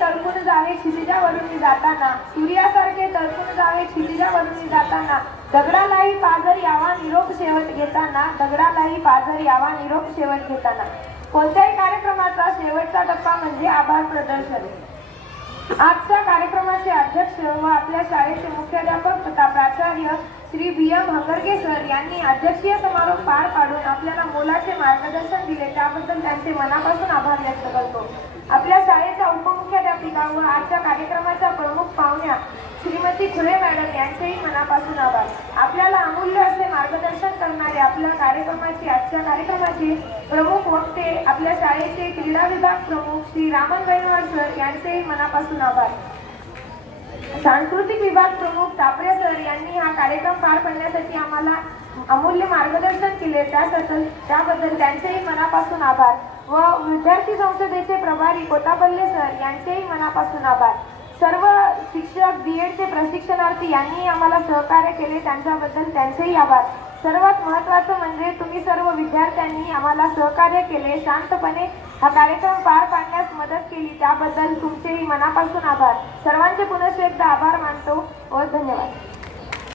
तरपून जावे क्षितिजावरून जाताना, सूर्यासारखे तरपून जावे क्षितिजावरून जाताना, दगडालाही पाझर यावा निरोप शेवट घेताना, दगडालाही पाझर यावा निरोप शेवट घेताना. कोणत्याही कार्यक्रमाचा शेवटचा टप्पा म्हणजे आभार प्रदर्शन. आजच्या कार्यक्रमाचे अध्यक्ष व आपल्या शाळेचे मुख्याध्यापक तथा प्राचार्य श्री B.M. हंगरगे सर यांनी अध्यक्षीय समारोप पार पाडून आपल्याला मोलाचे मार्गदर्शन दिले, त्याबद्दल त्यांचे मनापासून आभार व्यक्त करतो. आपल्या शाळेच्या उपमुख्याध्यापिका व आजच्या कार्यक्रमाच्या प्रमुख पाहुण्या श्रीमती खुले मॅडम यांचेही मनापासून आभार. आपल्याला अमूल्य असे मार्गदर्शन करणारे आपल्या आजच्या कार्यक्रमाचे प्रमुख वक्ते आपल्या शाळेचे क्रीडा विभाग प्रमुख श्री रामन गैनवार सर यांचेही मनापासून आभार. सांस्कृतिक विभाग प्रमुख तापरे सर यांनी हा कार्यक्रम पार पाडण्यासाठी आम्हाला अमूल्य मार्गदर्शन केले, त्याबद्दल त्यांचेही मनापासून आभार. व विद्यार्थी संसदेचे प्रभारी कोतापल्ले सर यांचेही मनापासून आभार. सर्व शिक्षक B.Edचे प्रशिक्षणार्थी यांनी आम्हाला सहकार्य केले, त्यांच्याबद्दल त्यांचेही आभार. सर्वात महत्त्वाचं म्हणजे तुम्ही सर्व विद्यार्थ्यांनी आम्हाला सहकार्य केले, शांतपणे हा कार्यक्रम पार पाडण्यास मदत केली, त्याबद्दल तुमचेही मनापासून आभार. सर्वांचे पुनश्च एकदा आभार मानतो व धन्यवाद.